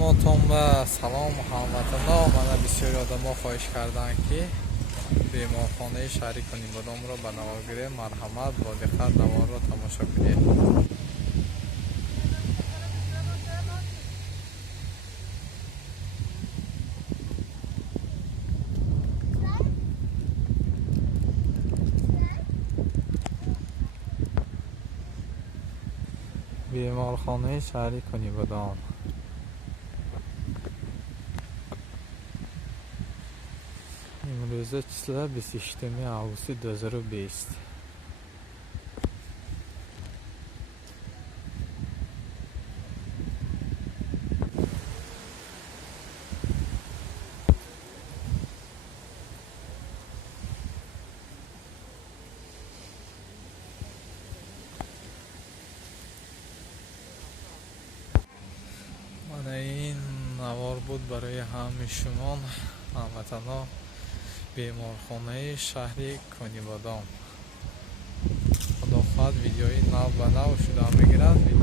همتون و سلام هموطنا. من بسیاری آدم ها خواهش کردن که بیمارخانه شهری کنیبادام را به نواگیری مرحمت با دقت نوار را تماشا کنید. بیمارخانه شهری کنیبادام امروزه چسل 28 آگوست 2020. من این نوار بود برای همه شما هموطنا. بیمارخانه شهری کنیبادام. خدا خواهد ویدیوی نو به نو شده میگیرد.